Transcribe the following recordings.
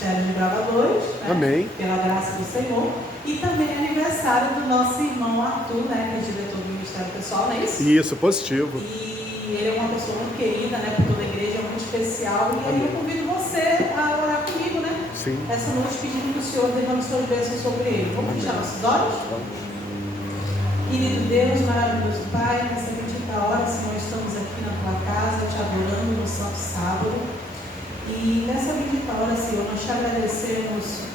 Ministério de Gravadores, né? Amém. Pela graça do Senhor. E também é aniversário do nosso irmão Arthur, né? Que é diretor do Ministério Pessoal, não é isso? Isso, positivo. E ele é uma pessoa muito querida, né? Por toda a igreja, é muito especial. E aí eu convido você a orar comigo, né? Sim. Essa noite pedindo que o Senhor derrame suas bênçãos sobre ele. Vamos fechar nossos olhos? Querido Deus, maravilhoso Pai, nessa bendita hora, Senhor, estamos aqui na tua casa, te adorando no Santo Sábado. E nessa bendita hora, Senhor, nós te agradecemos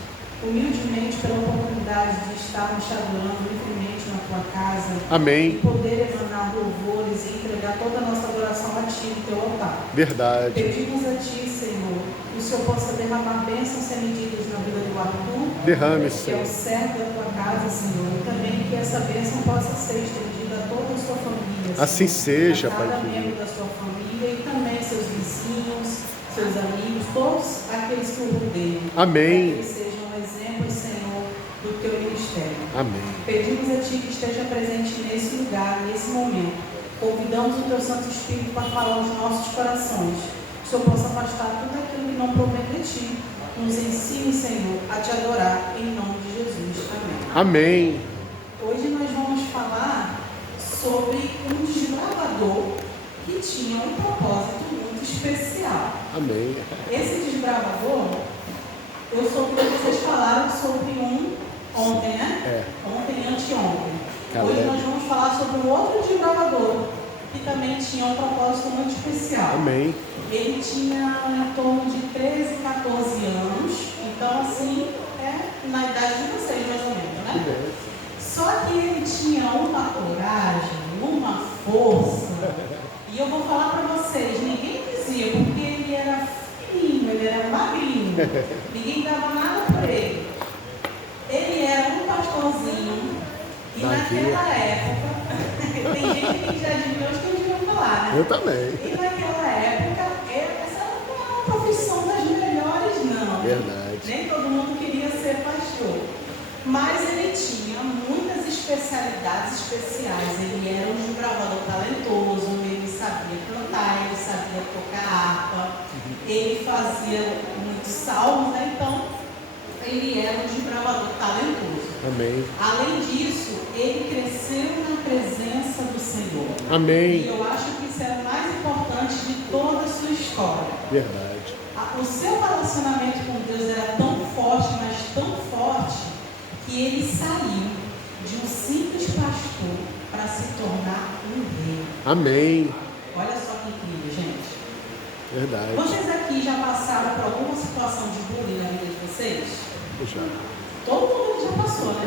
humildemente pela oportunidade de estarmos te adorando livremente na tua casa. Amém. E poder emanar louvores e entregar toda a nossa adoração a ti no teu altar. Verdade. Pedimos a ti, Senhor, que o Senhor possa derramar bênçãos sem medidas na vida do Arthur. Derrame, Que é Senhor. o servo da tua casa, Senhor. E também que essa bênção possa ser estendida a toda a sua família, Senhor. Assim seja, Pai cada querido. membro da sua família e também seus vizinhos, seus amigos, todos aqueles que o rodeiam. Amém. Que eles sejam um exemplo, Senhor, do teu ministério. Amém. Pedimos a ti que esteja presente nesse lugar, nesse momento. Convidamos o teu Santo Espírito para falar aos nossos corações. Que o Senhor possa afastar tudo aquilo que não provém de ti. Nos ensine, Senhor, a te adorar em nome de Jesus. Amém. Amém. Hoje nós vamos falar sobre um desbravador que tinha um propósito muito especial. Amém. Esse desbravador, eu soube que vocês falaram sobre um ontem, né? Ontem e anteontem. Hoje nós vamos falar sobre um outro desbravador que também tinha um propósito muito especial. Amém. Ele tinha em torno de 13, 14 anos, então assim, na idade de vocês mais ou menos, né? Só que ele tinha uma coragem, uma força, e eu vou falar para vocês, ninguém dizia, porque ele era fininho, ele era magrinho, ninguém dava nada para ele. Ele era um pastorzinho, e naquela época, tem gente que já adivinhou os que eu devia falar, né? Eu também. E naquela época, essa não era uma profissão das melhores, não. Verdade. Nem todo mundo queria ser pastor. Mas ele tinha muitas especialidades especiais. Ele era um desbravador talentoso, ele sabia cantar, ele sabia tocar harpa, ele fazia muitos salmos, né? Então, ele era um desbravador talentoso. Amém. Além disso, ele cresceu na presença do Senhor. Amém. E eu acho que isso é o mais importante de toda a sua história. Verdade. O seu relacionamento com Deus era tão forte, mas tão forte, que ele saiu de um simples pastor para se tornar um rei. Amém. Olha só que incrível, gente. Verdade. Vocês aqui já passaram por alguma situação de bullying na vida de vocês? Já. Todo mundo já passou, né?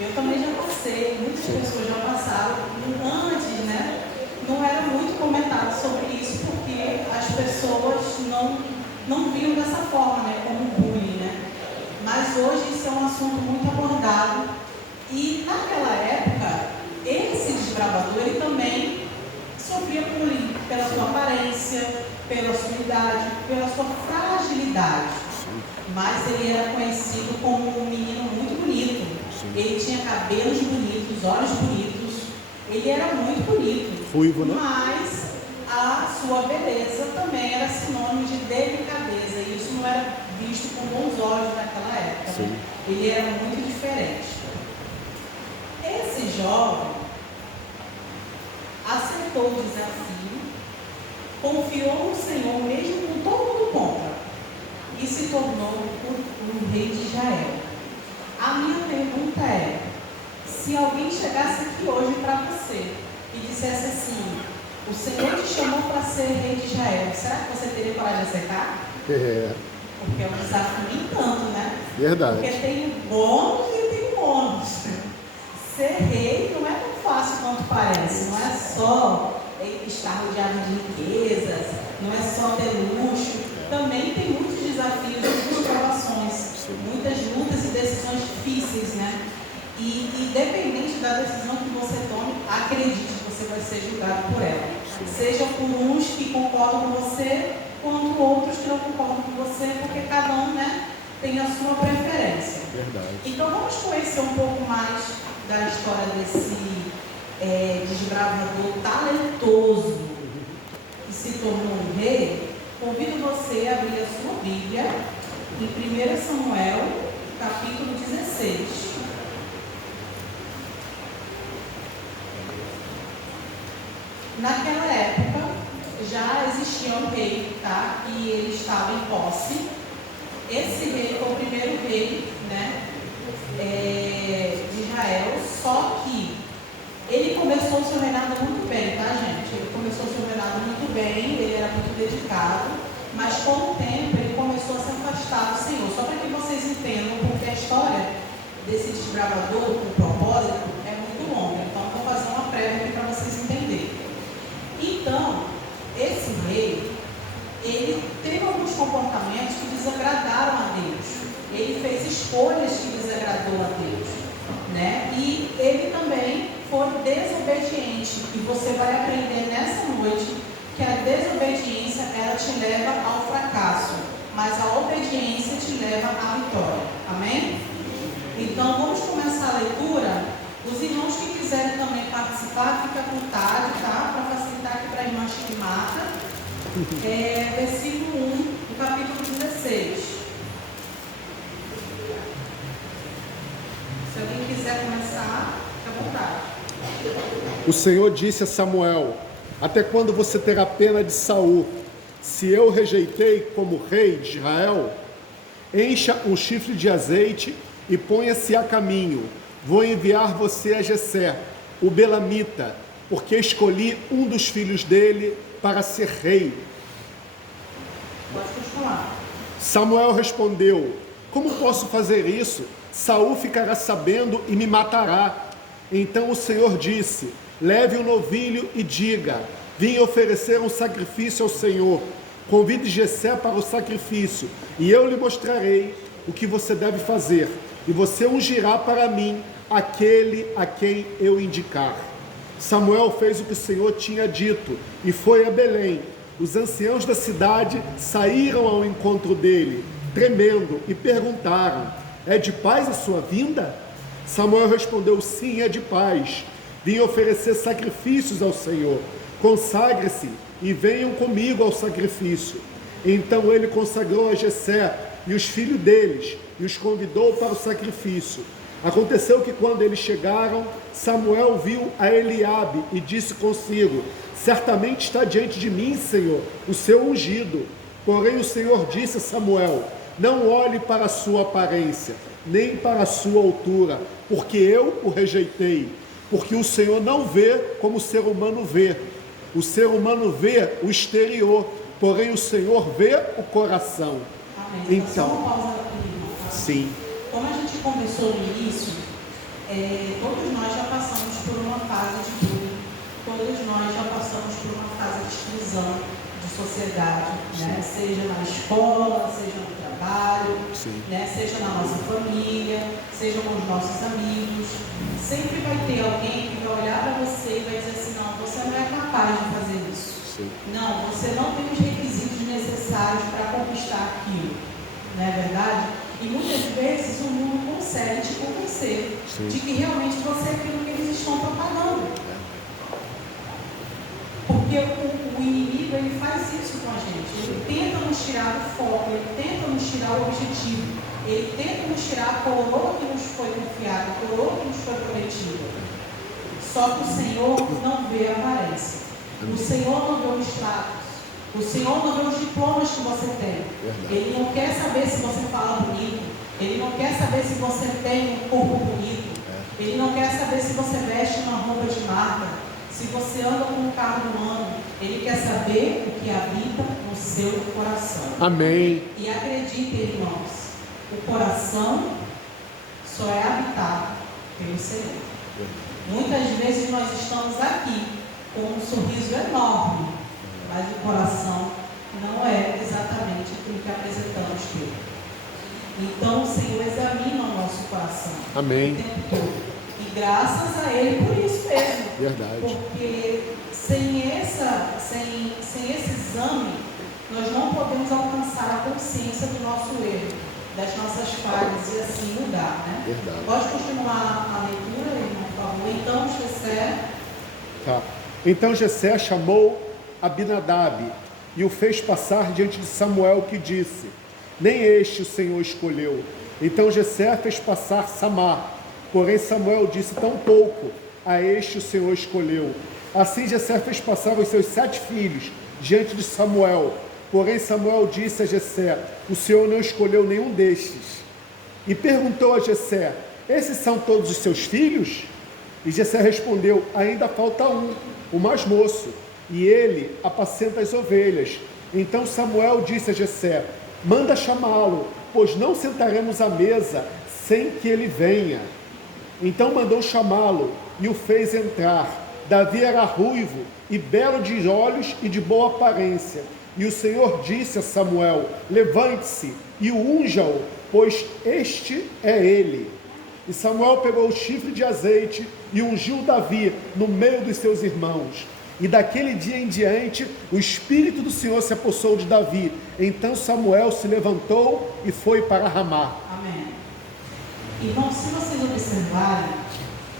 Eu também já passei, muitas pessoas já passaram. Antes, né, não era muito comentado sobre isso, porque as pessoas não viam dessa forma, né, como bullying, né? Mas hoje isso é um assunto muito abordado. E naquela época, esse desbravador, ele também sofria bullying pela sua aparência, pela sua idade, pela sua fragilidade. Mas ele era conhecido como um menino muito bonito. Ele tinha cabelos bonitos, olhos bonitos. Ele era muito bonito. Ruivo, né? Mas a sua beleza também era sinônimo de delicadeza. E isso não era visto com bons olhos naquela época. Né? Ele era muito diferente. Esse jovem aceitou o desafio, confiou no Senhor mesmo com todo mundo contra. E se tornou um rei de Israel. A minha pergunta é, se alguém chegasse aqui hoje para você e dissesse assim, o Senhor te chamou para ser rei de Israel, será que você teria coragem de aceitar? Porque é um desafio nem tanto, né? Verdade. Porque tem bônus e tem bônus. Ser rei não é tão fácil quanto parece, não é só estar rodeado de riquezas, não é só ter luxo, também tem muitos desafios, muitas provações, muitas lutas e decisões difíceis, né? E independente da decisão que você tome, acredite que você vai ser julgado por ela. Seja por uns que concordam com você, quanto outros que não concordam com você, porque cada um, né, tem a sua preferência. Verdade. Então vamos conhecer um pouco mais da história desse desbravador talentoso que se tornou um rei. Convido você a abrir a sua Bíblia em 1 Samuel, capítulo 16. Naquela época, já existia um rei, tá? E ele estava em posse. Esse rei foi o primeiro rei, né, de Israel, só que ele começou o seu reinado muito bem, tá, gente? Ele começou o seu reinado muito bem, ele era muito dedicado, mas com o tempo ele começou a se afastar do Senhor. Só para que vocês entendam, porque a história desse desbravador com propósito é muito longa, então vou fazer uma prévia aqui para vocês entenderem. Então, esse rei, ele teve alguns comportamentos que desagradaram a Deus. Ele fez escolhas que desagradou a Deus, né? E ele também foi desobediente. E você vai aprender nessa noite que a desobediência, ela te leva ao fracasso, mas a obediência te leva à vitória. Amém? Então, vamos começar a leitura. Os irmãos que quiserem também participar, fica à vontade, tá? Para facilitar aqui para a irmã Chiquimata. Versículo 1 do capítulo 16. Se alguém quiser começar, fica à vontade. O Senhor disse a Samuel: até quando você terá pena de Saul? Se eu rejeitei como rei de Israel, encha um chifre de azeite e ponha-se a caminho. Vou enviar você a Jessé, o belamita, porque escolhi um dos filhos dele para ser rei. Pode continuar. Samuel respondeu: como posso fazer isso? Saul ficará sabendo e me matará. Então o Senhor disse: leve um novilho e diga: vim oferecer um sacrifício ao Senhor. Convide Jessé para o sacrifício, e eu lhe mostrarei o que você deve fazer, e você ungirá para mim aquele a quem eu indicar. Samuel fez o que o Senhor tinha dito e foi a Belém. Os anciãos da cidade saíram ao encontro dele, tremendo, e perguntaram: é de paz a sua vinda? Samuel respondeu: sim, é de paz. Vim oferecer sacrifícios ao Senhor. Consagre-se e venham comigo ao sacrifício. Então ele consagrou a Jessé e os filhos deles e os convidou para o sacrifício. Aconteceu que quando eles chegaram, Samuel viu a Eliabe e disse consigo: certamente está diante de mim, Senhor, o seu ungido. Porém o Senhor disse a Samuel: não olhe para a sua aparência, nem para a sua altura, porque eu o rejeitei. Porque o Senhor não vê como o ser humano vê. O ser humano vê o exterior, porém o Senhor vê o coração. Amém. Então, só uma pausa aqui, irmão, tá? Sim. Como a gente conversou no início, todos nós já passamos por uma fase de bullying, todos nós já passamos por uma fase de exclusão de sociedade, né? Seja na escola, seja no trabalho, né? Seja na nossa família, seja com os nossos amigos. Sempre vai ter alguém que vai olhar para você e vai dizer assim: não, você não é capaz de fazer isso. Sim. Não, você não tem os requisitos necessários para conquistar aquilo. Não é verdade? E muitas vezes o mundo consegue te convencer de que realmente você é aquilo que eles estão propagando. Porque o inimigo, ele faz isso com a gente. Ele tenta nos tirar do foco, ele tenta nos tirar o objetivo, ele tenta nos tirar a coroa que nos foi confiada, a coroa que nos foi prometida. Só que o Senhor não vê a aparência. O Senhor não vê os status. O Senhor não vê os diplomas que você tem. Ele não quer saber se você fala bonito. Ele não quer saber se você tem um corpo bonito. Ele não quer saber se você veste uma roupa de marca, se você anda com um carro do ano. Ele quer saber o que habita no seu coração. Amém. E acreditem, irmãos, o coração só é habitado pelo Senhor. Muitas vezes nós estamos aqui com um sorriso enorme, mas o coração não é exatamente aquilo que apresentamos ter. Então o Senhor examina o nosso coração. Amém. O tempo todo. E graças a Ele por isso mesmo. Verdade. Porque sem esse exame, nós não podemos alcançar a consciência do nosso erro, das nossas falhas e assim mudar, né? Verdade. Pode continuar a leitura, irmão, por favor. Então Jessé. Tá. Então Jessé chamou Abinadab e o fez passar diante de Samuel, que disse: nem este o Senhor escolheu. Então Jessé fez passar Samar, porém Samuel disse: tão pouco a este o Senhor escolheu. Assim Jessé fez passar os seus 7 filhos diante de Samuel, porém Samuel disse a Jessé: o Senhor não escolheu nenhum destes. E perguntou a Jessé: esses são todos os seus filhos? E Jessé respondeu: ainda falta um, o mais moço, e ele apacenta as ovelhas. Então Samuel disse a Jessé: manda chamá-lo, pois não sentaremos à mesa sem que ele venha. Então mandou chamá-lo e o fez entrar. Davi era ruivo e belo de olhos e de boa aparência. E o Senhor disse a Samuel: levante-se e unja-o, pois este é ele. E Samuel pegou o chifre de azeite e ungiu Davi no meio dos seus irmãos. E daquele dia em diante, o Espírito do Senhor se apossou de Davi. Então Samuel se levantou e foi para Ramá. Amém. Irmãos, se vocês observarem,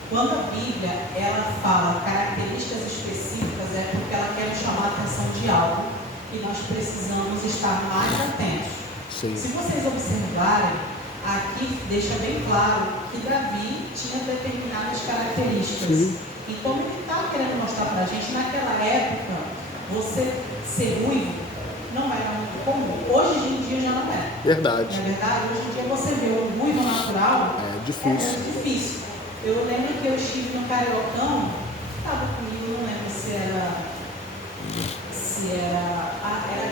quando a Bíblia ela fala características específicas, é porque ela quer chamar a atenção de algo e nós precisamos estar mais atentos. Sim. Se vocês observarem, aqui deixa bem claro que Davi tinha determinadas características. Sim. Então ele está querendo mostrar para a gente, naquela época, você ser ruivo não era muito comum. Hoje em dia já não é. Verdade. Na verdade, hoje em dia você vê o ruivo natural, É difícil. É muito difícil. Eu lembro que eu estive no Cariocão, estava comigo, não lembro se era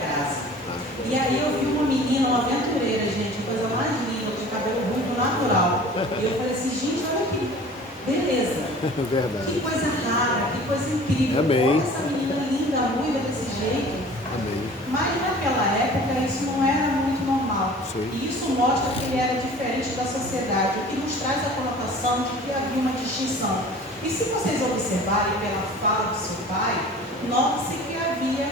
Graça. E aí eu vi uma menina, uma aventureira, gente, coisa mais linda, de cabelo ruivo natural. E eu falei assim, gente, olha que beleza. Verdade. Que coisa rara, que coisa incrível. Amém. Olha essa menina linda, ruiva desse jeito. Amém. Mas naquela época isso não era muito normal. Sim. E isso mostra que ele era diferente da sociedade, o que nos traz a conotação de que havia uma distinção. E se vocês observarem pela fala do seu pai, note-se que havia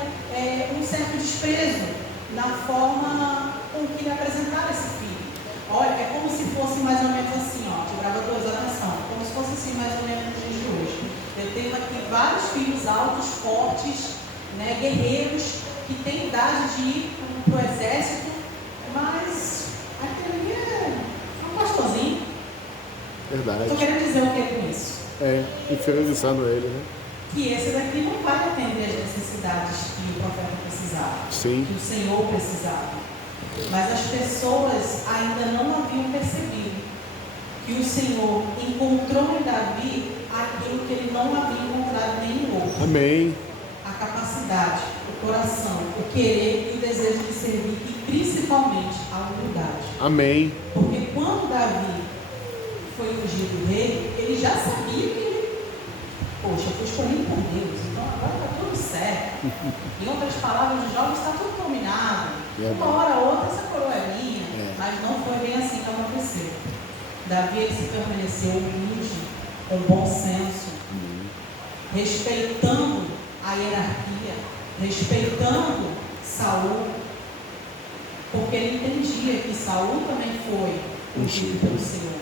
um certo desprezo na forma com que ele apresentava esse filho. Olha, é como se fosse mais ou menos assim, ó, de gravadores, atenção, como se fosse assim mais ou menos nos dias de hoje. Eu tenho aqui vários filhos altos, fortes, né, guerreiros, que têm idade de ir para o exército, mas aquele ali é um pastorzinho. Verdade. Estou querendo dizer o que com isso? Inferiorizando ele, né? Que esse daqui não vai atender as necessidades que o profeta precisava, Sim. que o Senhor precisava. Mas as pessoas ainda não haviam percebido que o Senhor encontrou em Davi aquilo que ele não havia encontrado em nenhum outro. Amém. A capacidade, o coração, o querer e o desejo de servir e principalmente a humildade. Amém. Porque quando Davi foi ungido rei, ele já sabia que ele, poxa, eu fui escolhido por Deus, então agora está tudo certo. Em outras palavras, os jovens está tudo combinado. Uma hora ou outra essa coroa é minha, mas não foi bem assim que aconteceu. Davi ele se permaneceu humilde, com bom senso, respeitando a hierarquia, respeitando Saul, porque ele entendia que Saul também foi ungido pelo Senhor.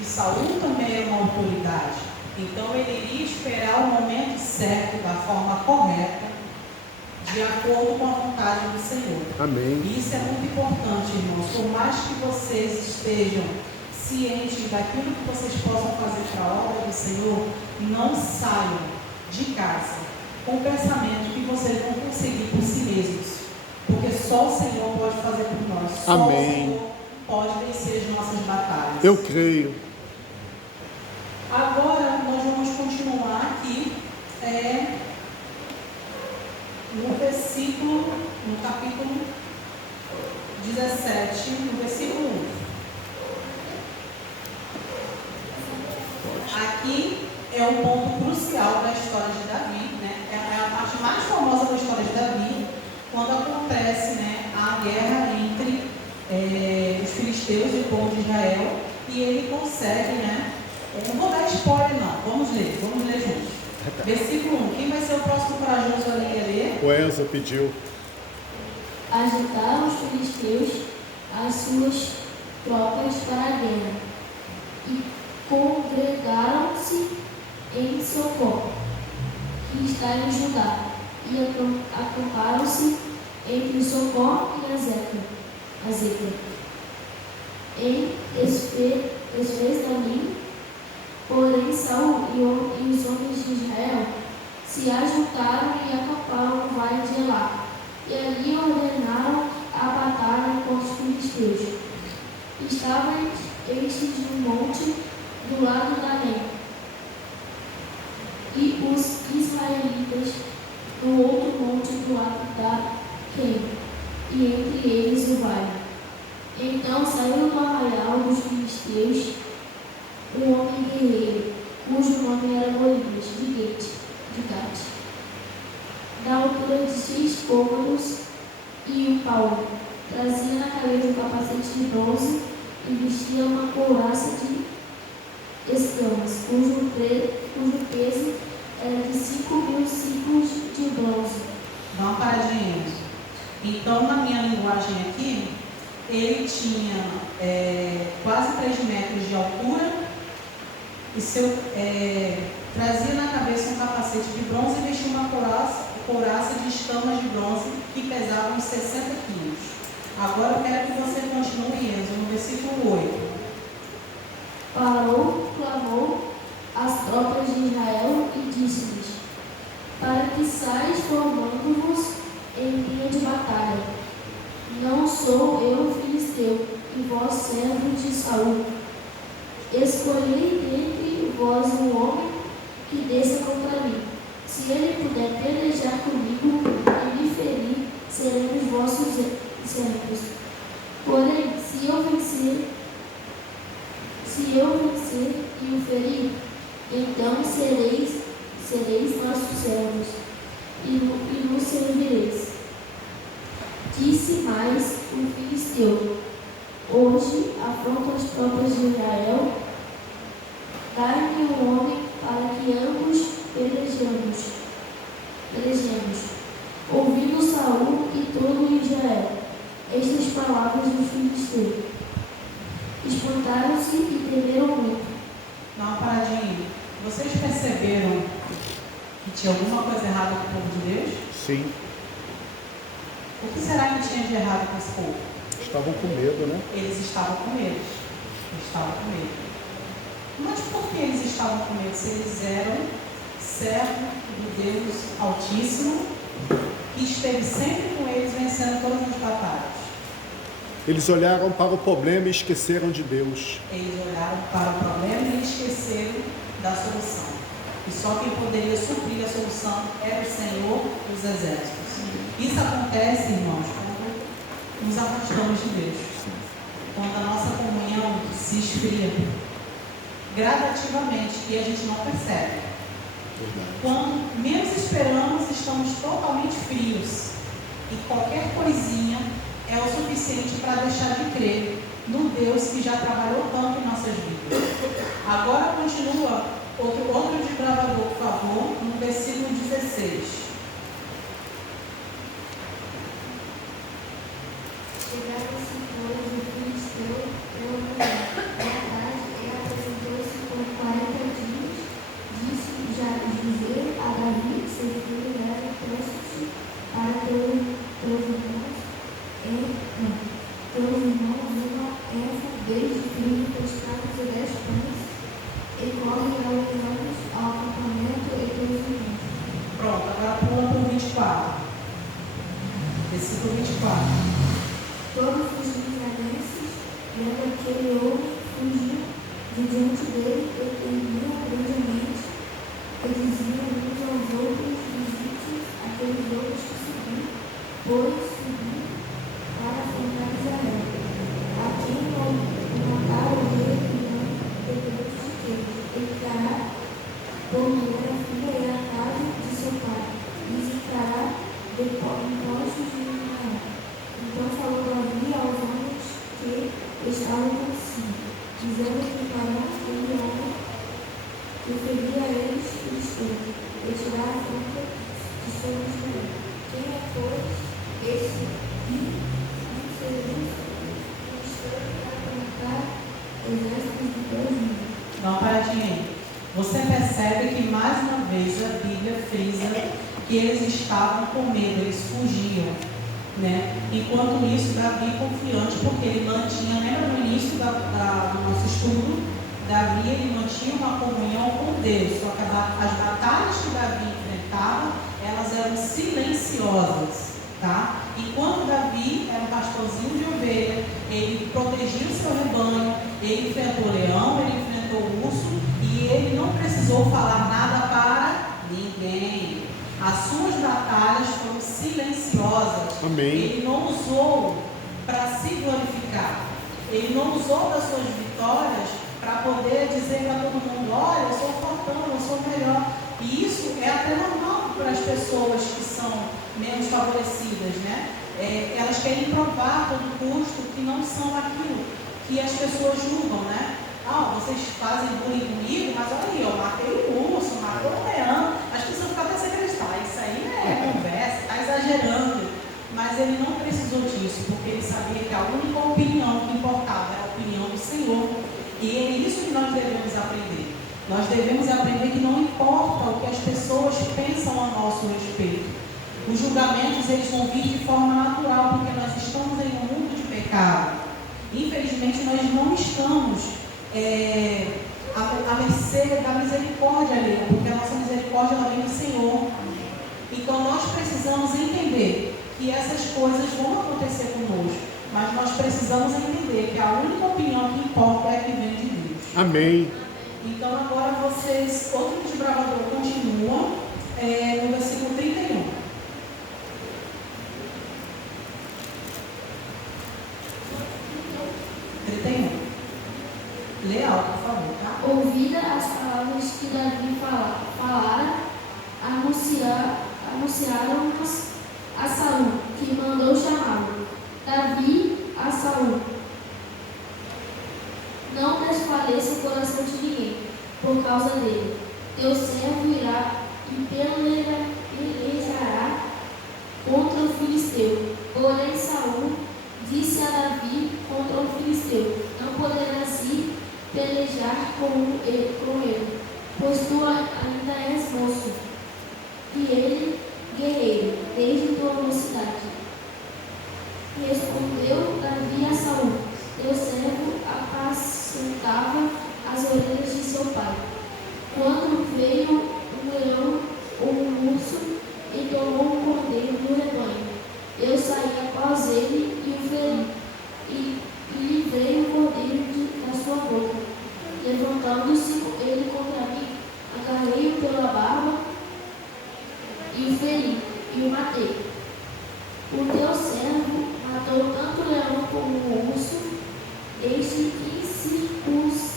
E Saul também era uma autoridade. Então ele iria esperar o momento certo, da forma correta, de acordo com a vontade do Senhor. Amém. E isso é muito importante, irmãos. Por mais que vocês estejam cientes daquilo que vocês possam fazer para a obra do Senhor, não saiam de casa com o pensamento que vocês vão conseguir por si mesmos. Porque só o Senhor pode fazer por nós. Só Amém. o Senhor pode vencer as nossas batalhas. Eu creio. Agora nós vamos continuar aqui no capítulo 17, no versículo 1. Aqui é um ponto crucial da história de Davi, né? É a parte mais famosa da história de Davi, quando acontece, né, a guerra entre os filisteus e o povo de Israel, e ele consegue, né? Eu não vou dar spoiler não, vamos ler juntos. Versículo 1, quem vai ser o próximo corajoso ali a ler? O Enzo pediu. Agitaram os filisteus as suas tropas para a guerra e congregaram-se em Socó, que está em Judá, e acamparam-se entre Socó e Azeca, azeita. Em desfez dali, porém Saul e os homens de Israel se ajuntaram e acamparam no vale de Elá, e ali ordenaram a batalha contra os filisteus. Estavam estes de um monte do lado da Além, e os israelitas no outro monte do lado da Quem, e entre eles o vale. Então saiu do arraial dos filisteus um homem guerreiro, cujo nome era Golias, de Gate, da altura de 6 côvados e um palmo. Trazia na cabeça um capacete de bronze e vestia uma couraça de escamas, cujo peso era de 5.000 ciclos de bronze. Dá uma paradinha. Então, na minha linguagem aqui, ele tinha quase 3 metros de altura e trazia na cabeça um capacete de bronze e vestia uma couraça de escamas de bronze que pesavam 60 quilos. Agora eu quero que você continue, Enzo, no versículo 8. Clamou as tropas de Israel e disse-lhes: para que saias formando-vos em linha de batalha. Não sou eu filisteu, e vós servos de Saul. Escolhei dentre vós um homem que desça contra mim. Se ele puder pelejar comigo e me ferir, seremos vossos servos. Porém, se eu vencer e o ferir, então sereis nossos servos e nos servireis. Disse mais o filisteu: hoje afronto as tropas de Israel, dai-me um homem para que ambos pelejemos. Ouvindo Saul e todo Israel estas palavras do filisteu, espantaram-se e temeram muito. Dá uma paradinha aí. Vocês perceberam que tinha alguma coisa errada com o povo de Deus? Sim. O que será que tinha de errado com esse povo? Estavam com medo, né? Eles estavam com medo. Mas por que eles estavam com medo? Se eles eram servos do Deus Altíssimo, que esteve sempre com eles, vencendo todas as batalhas. Eles olharam para o problema e esqueceram de Deus. Eles olharam para o problema e esqueceram da solução. E só quem poderia suprir a solução era o Senhor dos Exércitos. Isso acontece, irmãos, quando nos afastamos de Deus. Quando a nossa comunhão se esfria gradativamente e a gente não percebe. Quando menos esperamos, estamos totalmente frios. E qualquer coisinha é o suficiente para deixar de crer no Deus que já trabalhou tanto em nossas vidas. Agora continua outro desbravador, por favor, no versículo 16. Chegaram-se, pois, o filisteu pela manhã, e à tarde, e apresentou-se por 40 dias, disse José a Davi, seu filho, era peço-te para teus irmãos uma erva desde trigo pescados e 10 pães, e corre ao acampamento e teus irmãos. Pronto, agora pula para o 24. Versículo 24. Todos os israelenses, vendo aquele homem, fugiam de diante dele e temiam grandemente, e diziam uns aos outros, visite aqueles outros que subiram, pois subiram para afrontar Israel. A quem o mataram o rei de Deus de Deus, ele trará por mulher a filha e a casa de seu pai, e visitará impostos de Israel. Então falou Davi aos homens que estavam consigo, dizendo que farão aquele homem que feria eles filisteus, e tirar a conta de sobre Israel. Quem é, pois, esse não serviço filisteu para matar exércitos de Deus mundo? Dá uma paradinha aí. Você percebe que mais uma vez a Bíblia frisa que eles estavam com medo, eles fugiam. né? Enquanto isso, Davi confiante, porque ele mantinha, lembra no início do nosso estudo, Davi ele mantinha uma comunhão com Deus, só que as batalhas que Davi enfrentava, elas eram silenciosas, tá? Enquanto Davi era um pastorzinho de ovelha, ele protegia o seu rebanho, ele enfrentou o leão, ele enfrentou o urso, e ele não precisou falar nada para ninguém. As suas batalhas foram silenciosas. Amém. Ele não usou para se glorificar. Ele não usou das suas vitórias para poder dizer para todo mundo: olha, eu sou fortão, eu sou melhor. E isso é até normal para as pessoas que são menos favorecidas, né? Elas querem provar a todo custo que não são aquilo que as pessoas julgam, né? Ah, vocês fazem bullying comigo, mas olha aí, eu matei o urso, matou o leão. As pessoas ficam até sem acreditar. Isso aí é conversa, está exagerando. Mas ele não precisou disso, porque ele sabia que a única opinião que importava era a opinião do Senhor. E é isso que nós devemos aprender. Nós devemos aprender que não importa o que as pessoas pensam a nosso respeito. Os julgamentos, eles vão vir de forma natural, porque nós estamos em um mundo de pecado. Infelizmente, nós não estamos à mercê da misericórdia alheia, porque a nossa misericórdia ela vem do Senhor. Então nós precisamos entender que essas coisas vão acontecer conosco, mas nós precisamos entender que a única opinião que importa é a que vem de Deus. Amém. Então agora vocês, outro desbravador continua no versículo 31. 31. Lê alto, por favor, tá? Ouvida as palavras que Davi falara, anunciaram a Saul, que mandou chamá-lo. Davi a Saul: não desfaleça o coração de ninguém por causa dele. Teu servo irá e pelejará contra o filisteu. Porém Saul disse a Davi contra o filisteu: não poderás ir pelejar com ele, pois tu ainda és moço, e ele guerreiro, desde tua mocidade. Respondeu Davi a Saul: teu servo apacentava as ovelhas de seu pai. Quando veio um leão ou um urso e tomou um cordeiro do rebanho, eu saí após ele e o feri, e livrei o cordeiro da sua boca. Levantando-se ele contra mim, agarrei-o pela barba e o feri, e o matei. O teu servo matou tanto o leão como o urso. Este incircunciso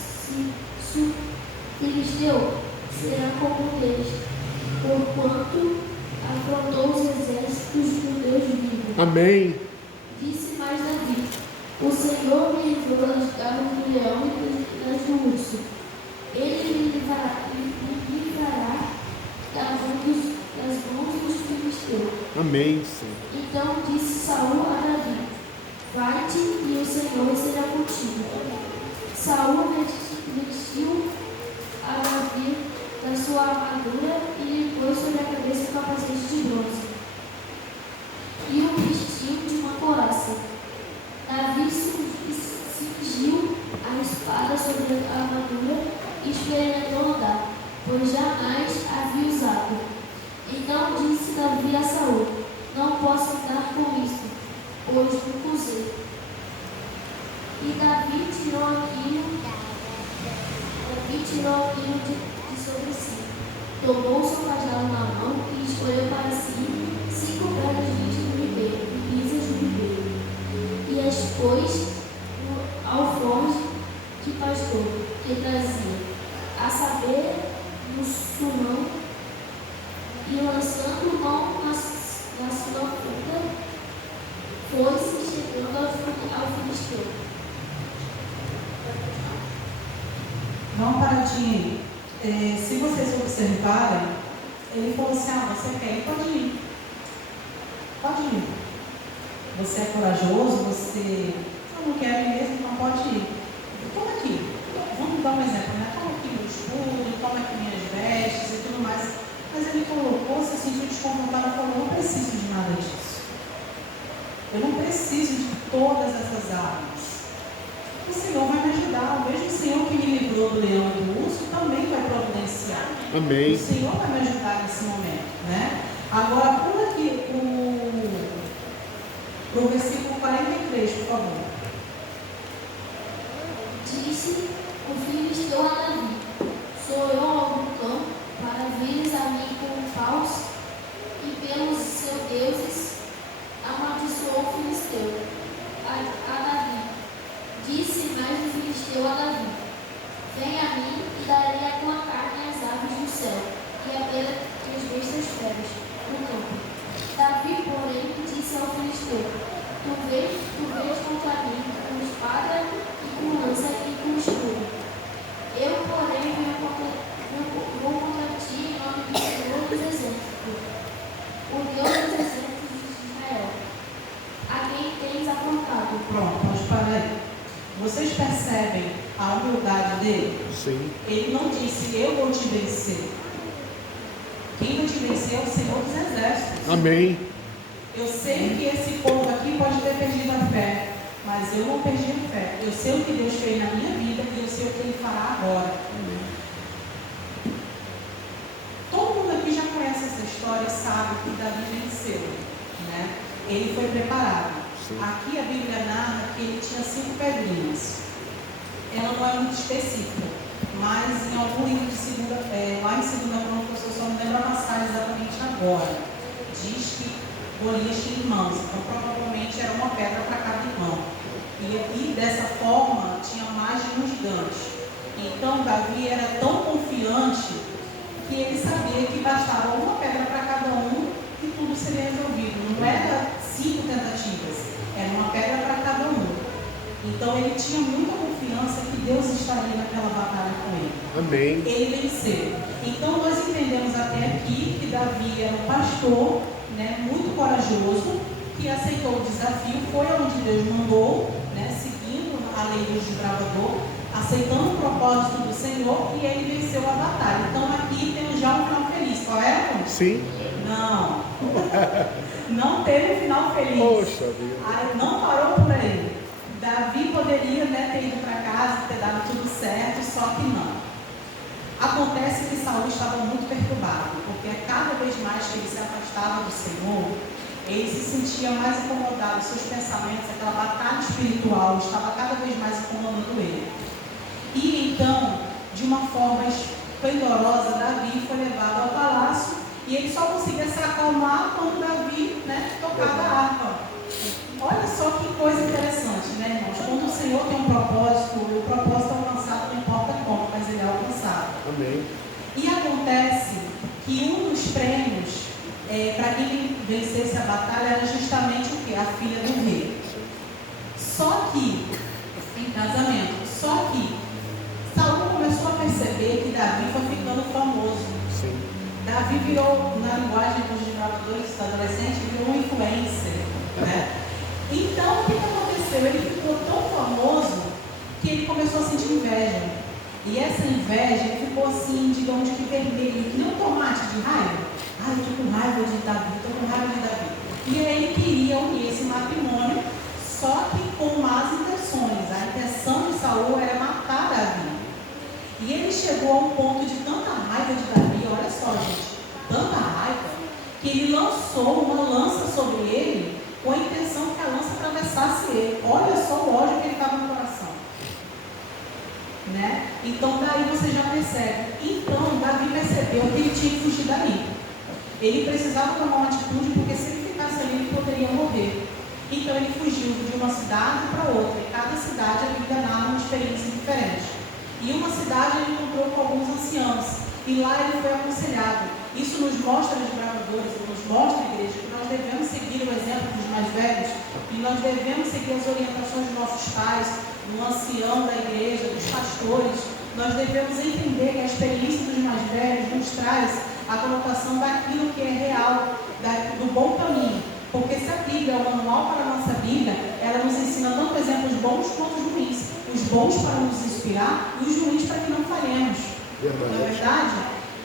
filisteu será como um deles, porquanto afrontou os exércitos do Deus vivo. Amém. Disse mais Davi: o Senhor me livrou das garras do leão e das do urso. Ele me livrará das mãos dos filisteus. Amém, Senhor. Então disse Saul a Davi: vai-te e o Senhor será contigo. Saul vestiu a Davi da sua armadura e lhe pôs sobre a cabeça o capacete de bronze e o vestiu de uma couraça. Davi cingiu a espada sobre a armadura e experimentou andar, pois jamais havia usado. Então disse Davi a Saul: não posso andar com isto, pois nunca usei. E Davi tirou aquilo de sobre si, tomou seu cajado na mão e escolheu para si 5 pedras lisas do ribeiro, e as pôs no alforje de pastor que trazia, a saber, no sulão, e lançando mão na sua ponta, foi-se chegando ao filisteu. Dá uma paradinha aí. Se vocês observarem, ele falou assim: você quer ir? Pode ir. Pode ir. Você é corajoso, você não quer ir mesmo, então pode ir. Toma aqui. Vamos dar um exemplo, né? Toma aqui meu escudo, toma aqui minhas vestes e tudo mais. Mas ele colocou, se sentiu desconfortável e falou: não preciso de nada disso. preciso de todas essas armas. O Senhor vai me ajudar. O mesmo Senhor que me livrou do leão e do urso também vai providenciar. Amém. O Senhor vai me ajudar nesse momento, né? Agora, pula aqui o versículo 43, por favor. Disse o filisteu a Davi: sou eu algum cão para vires a mim com paus? E pelos seus deuses amaldiçoou o filisteu a Davi. Disse mais o filisteu a Davi: vem a mim e darei a tua carne às aves do céu e a pena das bestas feras do campo. Davi, porém, disse ao filisteu: tu vês contra mim com espada e com lança e com escudo. Eu, porém, vou contra ti em nome do Senhor dos Exércitos, o Deus dos Exércitos de Israel, a quem tens afrontado. Pronto, vamos parar aí. Vocês percebem a humildade dele? Sim. Ele não disse, eu vou te vencer. Quem vai te vencer é o Senhor dos Exércitos. Amém. Eu sei que esse povo aqui pode ter perdido a fé, mas eu não perdi a fé. Eu sei o que Deus fez na minha vida e eu sei o que Ele fará agora. Todo mundo aqui já conhece essa história e sabe que Davi venceu, né? Ele foi preparado. Aqui a Bíblia narra que ele tinha 5 pedrinhas. Ela não é muito específica, mas em algum livro de lá em 2 Crônicas, eu só não lembro a passagem exatamente agora, diz que Golias tinha irmãos, então provavelmente era uma pedra para cada irmão. E dessa forma tinha mais de um gigante. Então Davi era tão confiante que ele sabia que bastava uma pedra para cada um e tudo seria resolvido. Não era 5 tentativas. Era uma pedra para cada um. Então ele tinha muita confiança que Deus estaria naquela batalha com ele. Amém. Ele venceu. Então nós entendemos até aqui que Davi era um pastor, né, muito corajoso, que aceitou o desafio, foi onde Deus mandou, né, seguindo a lei do desbravador, aceitando o propósito do Senhor, e ele venceu a batalha. Então aqui temos já um final feliz, correto? Sim. Não. Não teve um final feliz. Poxa vida. Não parou por aí. Davi poderia, né, ter ido para casa, ter dado tudo certo, só que não. Acontece que Saul estava muito perturbado, porque a cada vez mais que ele se afastava do Senhor, ele se sentia mais incomodado, seus pensamentos, aquela batalha espiritual estava cada vez mais incomodando ele. E então, de uma forma esplendorosa, Davi foi levado ao palácio. E ele só conseguia se acalmar quando Davi, né, tocava a harpa. Olha só que coisa interessante, né, irmãos? Quando o Senhor tem um propósito, o propósito é alcançado, não importa como, mas ele é alcançado. Amém. E acontece que um dos prêmios para quem vencesse a batalha era justamente o quê? A filha do rei. Só que, em casamento, Saul começou a perceber que Davi foi ficando famoso. Sim. Davi virou, na linguagem dos jogadores adolescentes, virou um influencer, né? Então, o que aconteceu? Ele ficou tão famoso que ele começou a sentir inveja. E essa inveja, ele ficou assim, digamos que vermelho, que nem um tomate de raiva. Ai, eu estou com raiva de Davi, E aí ele queria unir esse matrimônio, só que com más intenções. A intenção de Saul era matar Davi. E ele chegou a um ponto de tanta raiva de Davi, olha só, gente, tanta raiva, que ele lançou uma lança sobre ele com a intenção que a lança atravessasse ele. Olha só o ódio que ele estava no coração. Né? Então daí você já percebe. Então Davi percebeu que ele tinha que fugir dali. Ele precisava tomar uma atitude, porque se ele ficasse ali, ele poderia morrer. Então ele fugiu de uma cidade para outra. E cada cidade a Bíblia narra uma experiência diferente. E uma cidade ele encontrou com alguns anciãos. E lá ele foi aconselhado. Isso nos mostra, desbravadores, nos mostra, igreja, que nós devemos seguir o exemplo dos mais velhos. E nós devemos seguir as orientações dos nossos pais, do ancião da igreja, dos pastores. Nós devemos entender que a experiência dos mais velhos nos traz a colocação daquilo que é real, do bom caminho. Porque se a Bíblia é o manual para a nossa Bíblia, ela nos ensina tanto exemplos bons quanto os ruins. Os bons para nos inspirar e os ruins para que não falhemos. Não é verdade?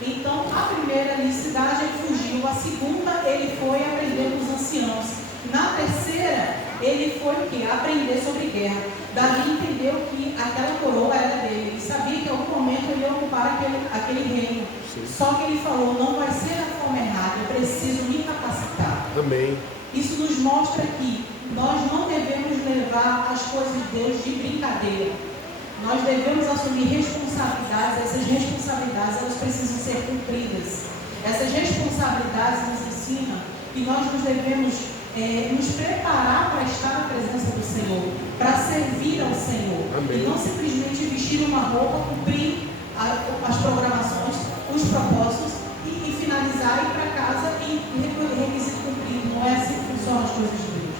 Então, a primeira necessidade ele fugiu, a segunda ele foi aprender com os anciãos. Na terceira, ele foi o quê? Aprender sobre guerra. Davi entendeu que aquela coroa era dele. Ele sabia que em algum momento ele ia ocupar aquele reino. Sim. Só que ele falou, não vai ser da forma errada, eu preciso me capacitar. Amém. Isso nos mostra que nós não devemos levar as coisas de Deus de brincadeira. Nós devemos assumir responsabilidades. Essas responsabilidades, elas precisam ser cumpridas. Essas responsabilidades nos ensinam que nós nos devemos nos preparar para estar na presença do Senhor, para servir ao Senhor. Amém. E não simplesmente vestir uma roupa, cumprir as programações, os propósitos e finalizar, ir para casa e requisito cumprido. Não é assim que funcionam as coisas de Deus,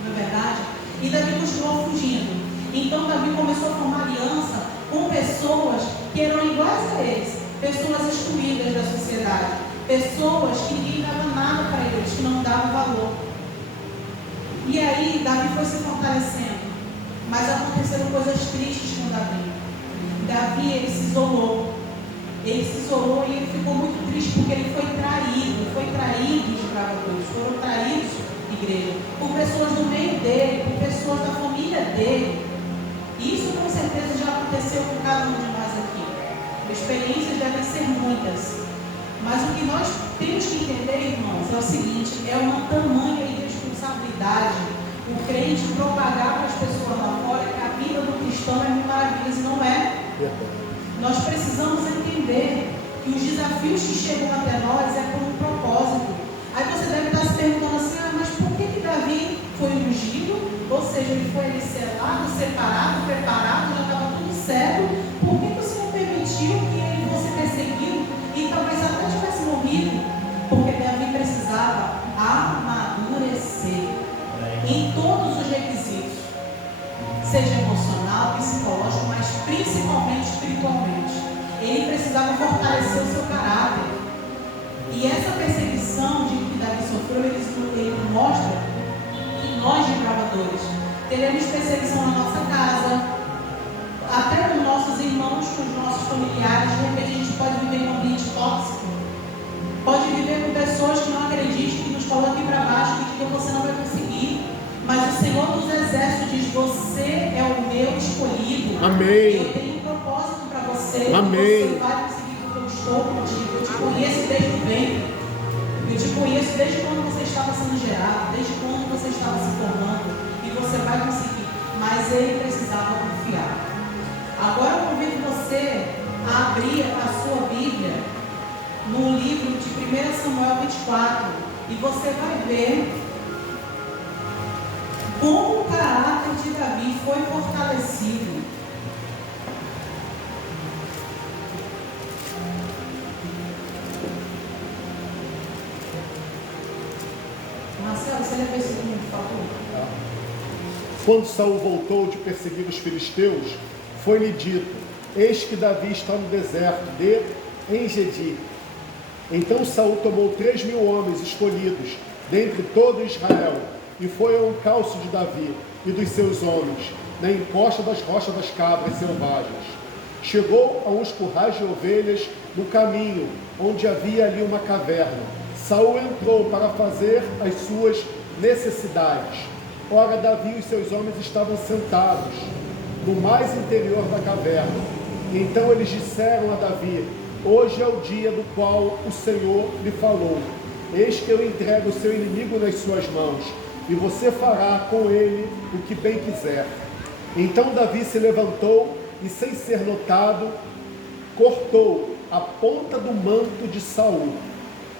não é verdade? E Davi continuou fugindo. Então Davi começou a formar aliança com pessoas que eram iguais a eles, pessoas excluídas da sociedade, pessoas que ninguém dava nada para eles, que não davam valor. E aí Davi foi se fortalecendo, mas aconteceram coisas tristes com Davi. Davi, ele se isolou e ele ficou muito triste porque ele foi traído, escravadores, foram traídos, igreja, por pessoas do meio dele, por pessoas da família dele. Isso com certeza já aconteceu com cada um de nós aqui. Experiências devem ser muitas, mas o que nós temos que entender, irmãos, é o seguinte: é uma tamanha irresponsabilidade o crente propagar para as pessoas lá fora que a vida do cristão é mil maravilhas, e não é. Nós precisamos entender que os desafios que chegam até nós é por um propósito. Aí você deve estar se perguntando assim, mas por que Davi foi ungido? Ou seja, ele foi ali selado, separado, preparado, já estava tudo certo. Por que o Senhor permitiu que ele fosse perseguido e talvez até tivesse morrido? Porque Davi precisava amadurecer em todos os requisitos, seja emocional, psicológico, mas principalmente espiritualmente. Ele precisava fortalecer o seu caráter. E essa perseguição de que Davi sofreu, ele mostra que nós, desbravadores, teremos perseguição na nossa casa, até com nossos irmãos, com os nossos familiares. De repente a gente pode viver em um ambiente tóxico, pode viver com pessoas que não acreditam, que nos coloquem para baixo, que digam que você não vai conseguir. Mas o Senhor dos Exércitos diz: você é o meu escolhido. Amém. Eu tenho um propósito para você. Amém. Você vai conseguir, porque eu estou contigo. Eu te conheço desde o ventre. Eu te conheço desde quando você estava sendo gerado, desde quando você estava se formando. E você vai conseguir. Mas ele precisava confiar. Agora eu convido você a abrir a sua Bíblia no livro de 1 Samuel 24. E você vai ver como o caráter de Davi foi fortalecido. Marcelo, você lê esse livro, por favor? Quando Saul voltou de perseguir os filisteus, foi-lhe dito: eis que Davi está no deserto de Engedi. Então Saul tomou 3.000 homens escolhidos dentre todo Israel, e foi ao encalço de Davi e dos seus homens, na encosta das rochas das cabras selvagens. Chegou a uns currais de ovelhas no caminho, onde havia ali uma caverna. Saul entrou para fazer as suas necessidades. Ora, Davi e os seus homens estavam sentados no mais interior da caverna. Então eles disseram a Davi: hoje é o dia do qual o Senhor lhe falou. Eis que eu entrego o seu inimigo nas suas mãos, e você fará com ele o que bem quiser. Então Davi se levantou e, sem ser notado, cortou a ponta do manto de Saul.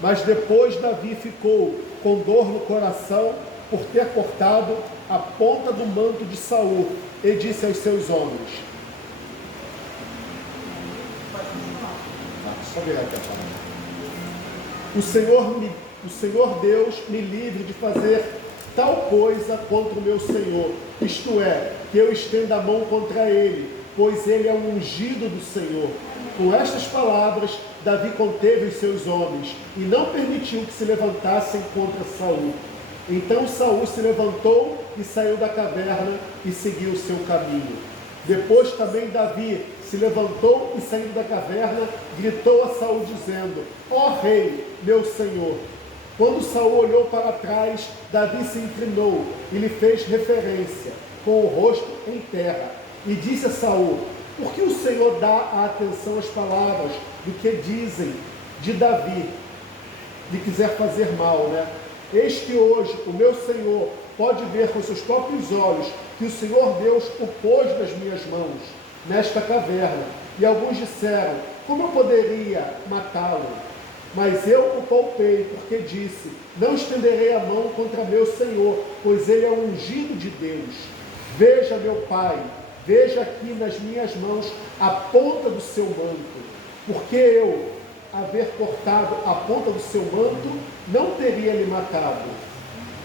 Mas depois Davi ficou com dor no coração por ter cortado a ponta do manto de Saul, e disse aos seus homens: o Senhor Deus me livre de fazer tal coisa contra o meu Senhor, isto é, que eu estenda a mão contra ele, pois ele é um ungido do Senhor. Com estas palavras, Davi conteve os seus homens e não permitiu que se levantassem contra Saul. Então Saul se levantou e saiu da caverna e seguiu o seu caminho. Depois também Davi se levantou e, saindo da caverna, gritou a Saul dizendo: ó rei, meu senhor. Quando Saul olhou para trás, Davi se inclinou e lhe fez reverência, com o rosto em terra, e disse a Saul: por que o Senhor dá a atenção às palavras do que dizem de Davi, lhe quiser fazer mal, né? Eis que hoje o meu Senhor pode ver com seus próprios olhos que o Senhor Deus o pôs nas minhas mãos, nesta caverna. E alguns disseram: como eu poderia matá-lo? Mas eu o poupei, porque disse: não estenderei a mão contra meu Senhor, pois ele é o ungido de Deus. Veja, meu pai, veja aqui nas minhas mãos a ponta do seu manto, porque eu, haver cortado a ponta do seu manto, não teria lhe matado.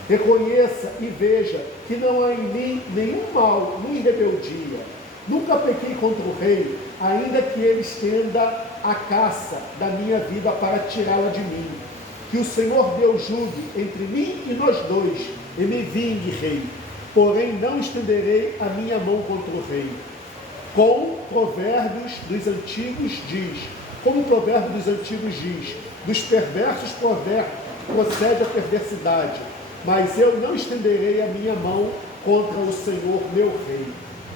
Reconheça e veja que não há em mim nenhum mal, nem rebeldia. Nunca pequei contra o rei, ainda que ele estenda a caça da minha vida para tirá-la de mim. Que o Senhor Deus julgue entre mim e nós dois, e me vingue, rei. Porém não estenderei a minha mão contra o rei. Com provérbios dos antigos diz, como o provérbio dos antigos diz, dos perversos procede a perversidade, mas eu não estenderei a minha mão contra o Senhor meu rei.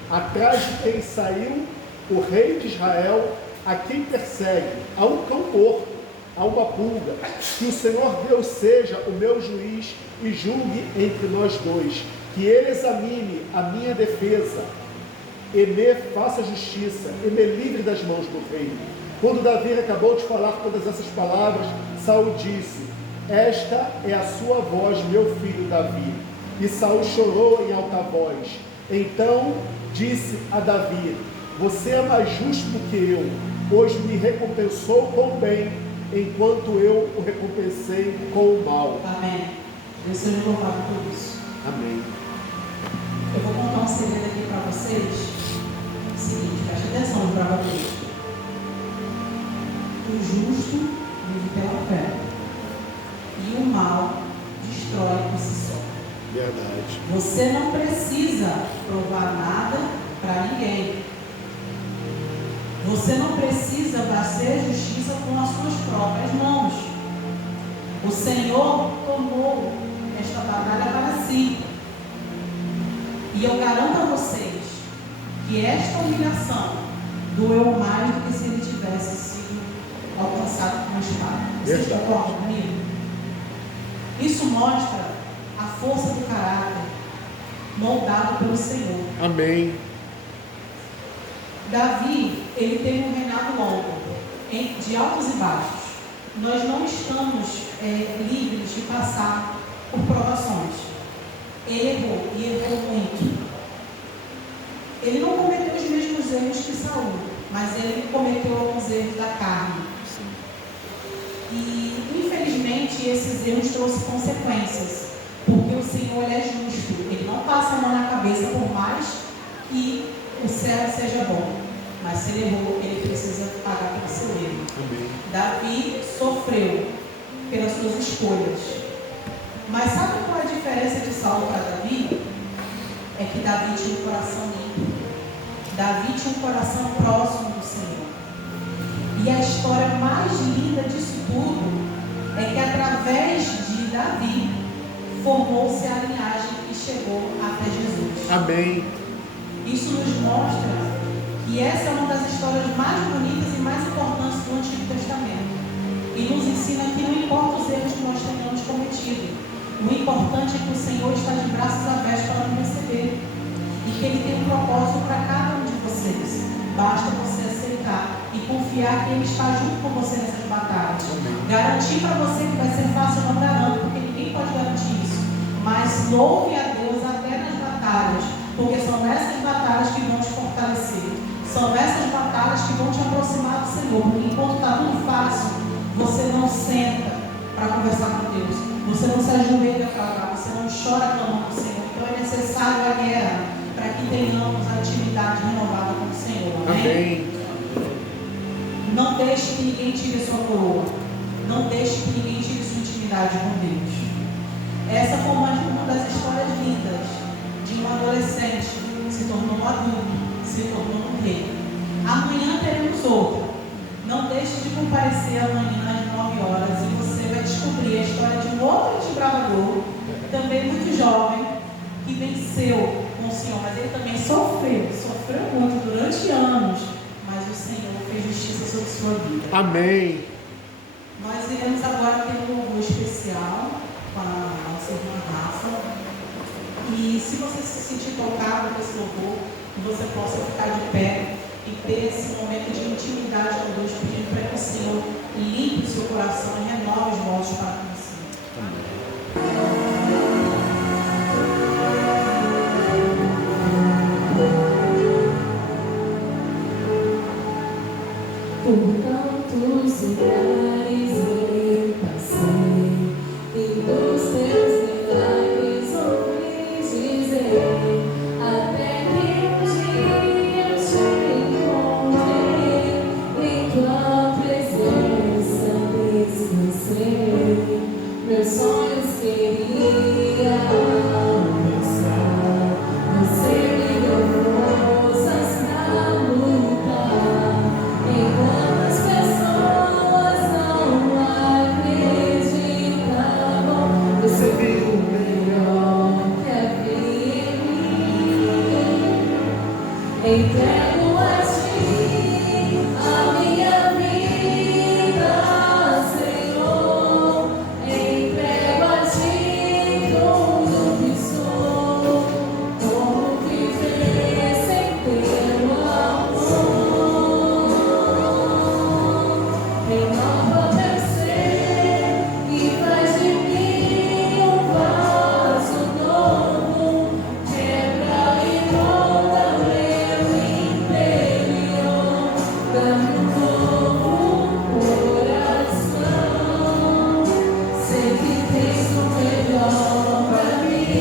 Atrás de quem saiu o rei de Israel, a quem persegue, a um cão morto, a uma pulga. Que o Senhor Deus seja o meu juiz e julgue entre nós dois, que ele examine a minha defesa e me faça justiça e me livre das mãos do rei. Quando Davi acabou de falar todas essas palavras, Saul disse: esta é a sua voz, meu filho Davi. E Saul chorou em alta voz. Então disse a Davi: você é mais justo do que eu, pois me recompensou com o bem, enquanto eu o recompensei com o mal. Amém. Deus seja louvado por isso. Amém. Eu vou contar um segredo aqui para vocês. É o seguinte, preste atenção no texto. O justo vive pela fé, e o mal destrói por si só. Verdade. Você não precisa provar nada para ninguém. Você não precisa fazer justiça com as suas próprias mãos. O Senhor tomou esta batalha para si. E eu garanto a vocês que esta humilhação doeu mais do que se ele tivesse sido alcançado com uma espada. Vocês concordam comigo? Isso mostra a força do caráter moldado pelo Senhor. Amém. Davi, ele teve um reinado longo, de altos e baixos. Nós não estamos livres de passar por provações. Ele errou, e errou muito. Ele não cometeu os mesmos erros que Saul, mas ele cometeu alguns erros da carne. E, infelizmente, esses erros trouxeram consequências, porque o Senhor ele é justo. Ele não passa a mão na cabeça, por mais que o céu seja bom. Mas se ele errou, ele precisa pagar pelo seu erro. Amém. Davi sofreu pelas suas escolhas. Mas sabe qual é a diferença de Saul para Davi? É que Davi tinha um coração limpo. Davi tinha um coração próximo do Senhor. E a história mais linda disso tudo é que através de Davi formou-se a linhagem que chegou até Jesus. Amém. Isso nos mostra que essa é uma das histórias mais bonitas e mais importantes do Antigo Testamento. E nos ensina que não importa os erros que nós tenhamos cometido, o importante é que o Senhor está de braços abertos para nos receber. E que Ele tem um propósito para cada um de vocês. Basta você aceitar e confiar que Ele está junto com você nessas batalhas. Garantir para você que vai ser fácil, eu não garanto, porque ninguém pode garantir isso. Mas louve a Deus até nas batalhas, porque são essas batalhas que vão te fortalecer. São essas batalhas que vão te aproximar do Senhor. Porque enquanto está tudo fácil, você não senta para conversar com Deus. Você não se ajoelha para orar. Você não chora clamando ao Senhor. Então é necessário a guerra para que tenhamos a intimidade renovada com o Senhor. Amém? Não deixe que ninguém tire a sua coroa. Não deixe que ninguém tire sua intimidade com Deus. Essa foi uma das histórias lindas de um adolescente que se tornou um adulto, se tornou um rei. Amanhã teremos outra. Não deixe de comparecer amanhã às 9 horas e você vai descobrir cumprir a história de um outro desbravador, também muito jovem, que venceu com o Senhor, mas ele também sofreu muito durante anos, mas o Senhor fez justiça sobre sua vida. Amém. Nós iremos agora ter um louvor especial com a nossa irmã Rafa. E se você se sentir tocado por esse louvor, você possa ficar de pé e ter esse momento de intimidade com Deus, pedindo para que o Senhor limpe o seu coração e renove os moldes para com o Senhor. Por tantos lugares eu passei, e dos teus milagres ouvi dizer, até que um dia eu te encontrei, em tua presença descansei, meus sonhos queria alcançar, você me deu forças pra lutar. Enquanto as pessoas não acreditavam, você viu o melhor que havia em mim. Entrego a ti a minha vida, Senhor. Entrego a ti tudo que sou. Como viver sem teu amor? Renova meu ser e faz de mim um vaso novo. Quebra e molda meu interior. Dá-me um novo coração. Sei que tens o melhor pra mim.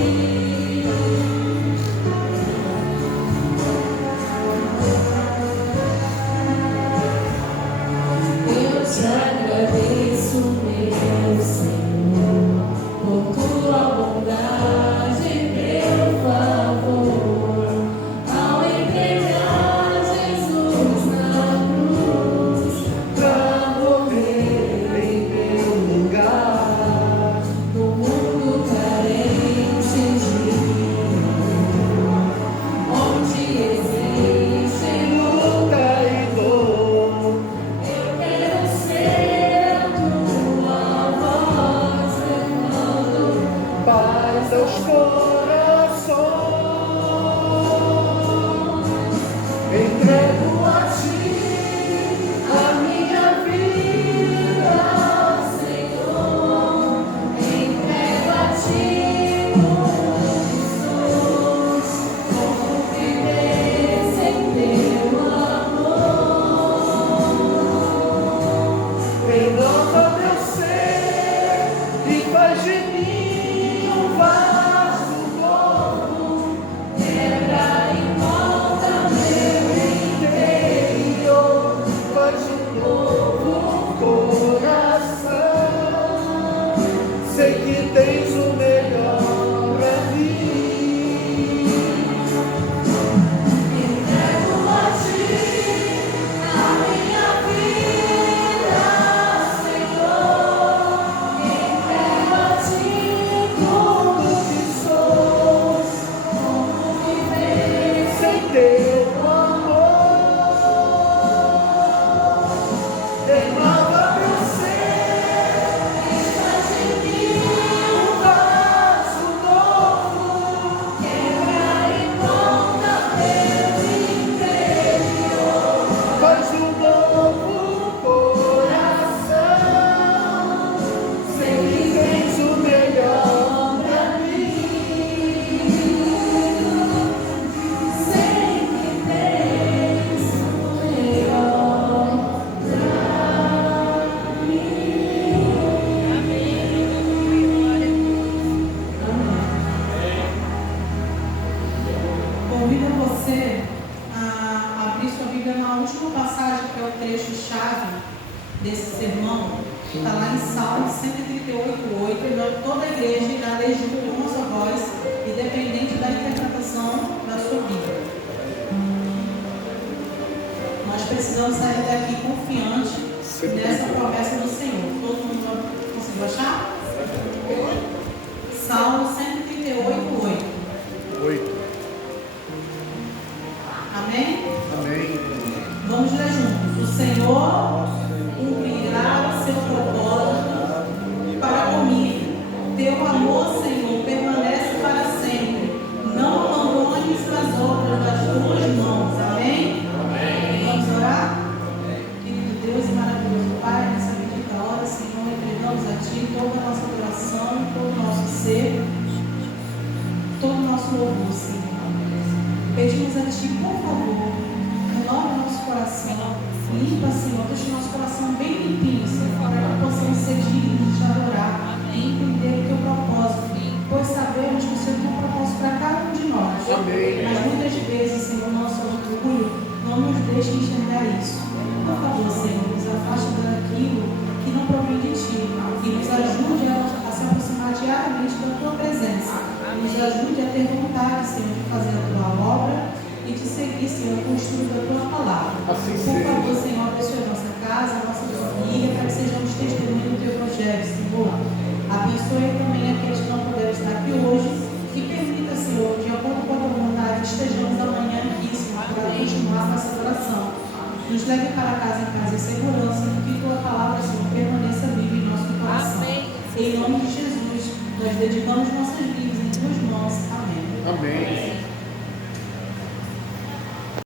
Eu te agradeço, meu Senhor, por tua bondade e teu favor, ao entregar Jesus na cruz, pra morrer em teu lugar, no mundo carente de amor, onde existe luta e dor. Eu quero ser a tua voz, levando paz aos corações. Entrego a ti a minha vida, Senhor. Entrego a ti tudo que sou. Como viver sem teu amor? Renova meu ser e faz de mim um vaso novo. Quebra e molda meu interior. Faz um novo coração. Sei que tens o melhor pra mim. Entrego a ti a minha vida, Senhor. Entrego a ti tudo que sou. Como viver sem teu amor? Renova meu ser e faz de mim um vaso novo. Quebra e molda meu interior. Faz um novo coração. Sei que tens o melhor pra mim. Sei que tens o melhor pra Convido você a abrir sua Bíblia na última passagem, que é o trecho-chave desse sermão. Está lá em Salmo 138:8. Toda a igreja irá ler junto com a sua voz, independente da interpretação da sua Bíblia. Nós precisamos sair daqui confiante nessa promessa do Senhor. Todo mundo Conseguiu achar? Salmo 138, 8. 8. Amém? Amém. Vamos ler juntos. O Senhor cumprirá o seu propósito para comigo. Teu amor, Senhor, permanece para sempre. Não abandones as obras das tuas mãos. Amém? Amém. Vamos orar? Querido Deus e maravilhoso Pai, nessa bendita hora, Senhor, entregamos a Ti toda a nossa adoração, todo o nosso ser, todo o nosso louvor, Senhor. Pedimos a Ti, por favor, renova nosso coração, limpa, Senhor, deixa o nosso coração bem limpinho, Senhor, para que possamos ser dignos de Te adorar e entender o Teu propósito, pois sabemos que o Senhor tem um propósito para cada um de nós. Amém. Mas muitas vezes, Senhor, nosso orgulho não nos deixa enxergar isso. Por favor, Senhor, nos afaste daquilo que não provém de Ti e nos ajude a se aproximar diariamente da Tua presença. Nos ajude a ter vontade, Senhor, de fazer a Tua obra e de seguir, Senhor, com o estudo da Tua palavra. Assim Por seja. favor, Senhor, abençoe a nossa casa, a nossa família, para que sejamos testemunhas do Teu Evangelho, Senhor. Abençoe também aqueles que não puderam estar aqui hoje e permita, Senhor, de acordo com a Tua vontade, estejamos amanhã aqui, Senhor, para continuar nossa adoração. Nos leve para casa em paz e segurança, que Tua palavra, Senhor, permaneça viva em nosso coração. Em nome de Jesus, nós dedicamos nossas vidas em Tuas mãos. Amém. Amém.